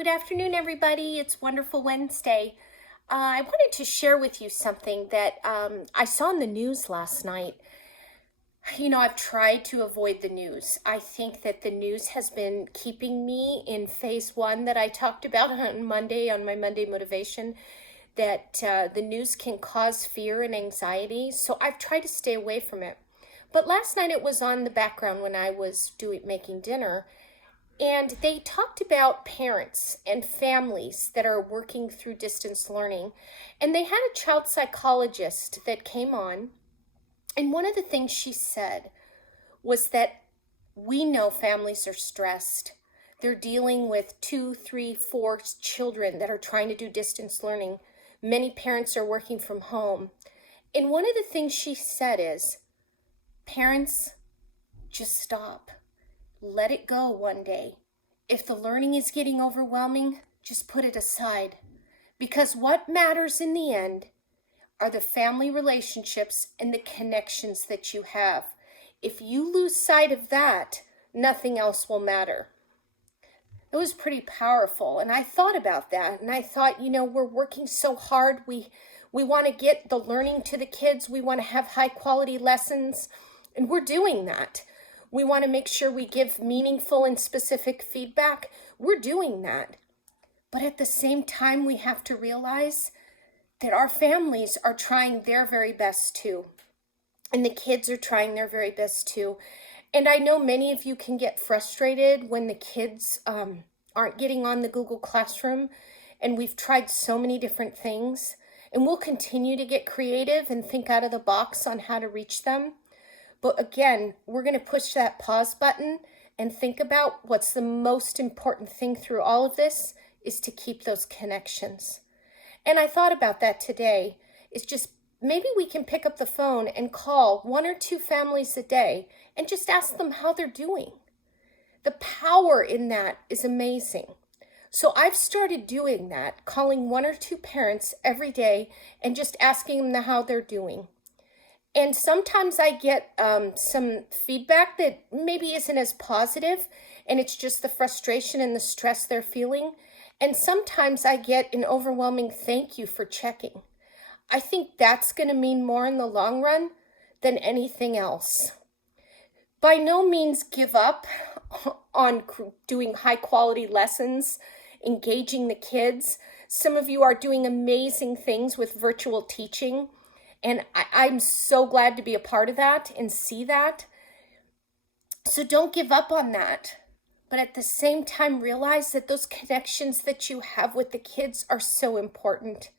Good afternoon, everybody. It's Wonderful Wednesday. I wanted to share with you something that I saw in the news last night. I've tried to avoid the news. I think that the news has been keeping me in phase one that I talked about on Monday, on my Monday motivation, that the news can cause fear and anxiety. So I've tried to stay away from it. But last night it was on the background when I was making dinner. And they talked about parents and families that are working through distance learning. And they had a child psychologist that came on. And one of the things she said was that we know families are stressed. They're dealing with 2, 3, 4 children that are trying to do distance learning. Many parents are working from home. And one of the things she said is, parents, just stop. Let it go one day. If the learning is getting overwhelming, just put it aside. Because what matters in the end are the family relationships and the connections that you have. If you lose sight of that, nothing else will matter. It was pretty powerful. And I thought about that. And I thought, we're working so hard. We want to get the learning to the kids. We want to have high quality lessons. And we're doing that. We want to make sure we give meaningful and specific feedback. We're doing that. But at the same time, we have to realize that our families are trying their very best too. And the kids are trying their very best too. And I know many of you can get frustrated when the kids aren't getting on the Google Classroom. And we've tried so many different things. And we'll continue to get creative and think out of the box on how to reach them. But again, we're going to push that pause button and think about what's the most important thing through all of this is to keep those connections. And I thought about that today. It's just maybe we can pick up the phone and call 1 or 2 families a day and just ask them how they're doing. The power in that is amazing. So I've started doing that, calling 1 or 2 parents every day and just asking them how they're doing. And sometimes I get some feedback that maybe isn't as positive, and it's just the frustration and the stress they're feeling. And sometimes I get an overwhelming thank you for checking. I think that's going to mean more in the long run than anything else. By no means give up on doing high quality lessons, engaging the kids. Some of you are doing amazing things with virtual teaching. And I'm so glad to be a part of that and see that. So don't give up on that. But at the same time, realize that those connections that you have with the kids are so important.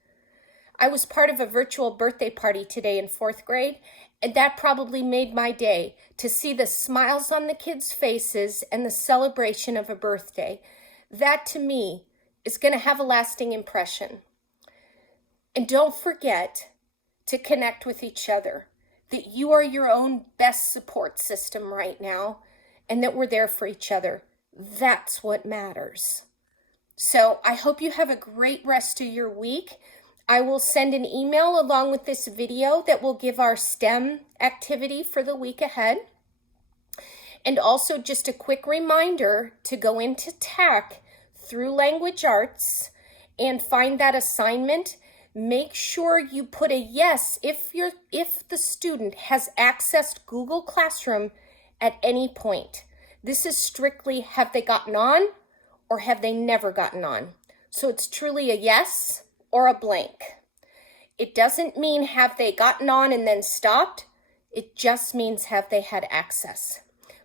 I was part of a virtual birthday party today in 4th grade, and that probably made my day to see the smiles on the kids' faces and the celebration of a birthday. That to me is going to have a lasting impression. And don't forget to connect with each other, that you are your own best support system right now, and that we're there for each other. That's what matters. So I hope you have a great rest of your week. I will send an email along with this video that will give our STEM activity for the week ahead. And also just a quick reminder to go into tech through Language Arts and find that assignment. Make sure you put a yes if the student has accessed Google Classroom at any point. This is strictly have they gotten on or have they never gotten on. So it's truly a yes or a blank. It doesn't mean have they gotten on and then stopped. It just means have they had access.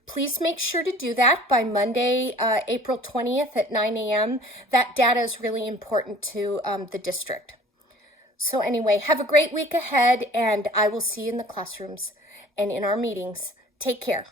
Please make sure to do that by Monday, April 20th at 9 a.m. That data is really important to the district. So anyway, have a great week ahead, and I will see you in the classrooms and in our meetings. Take care.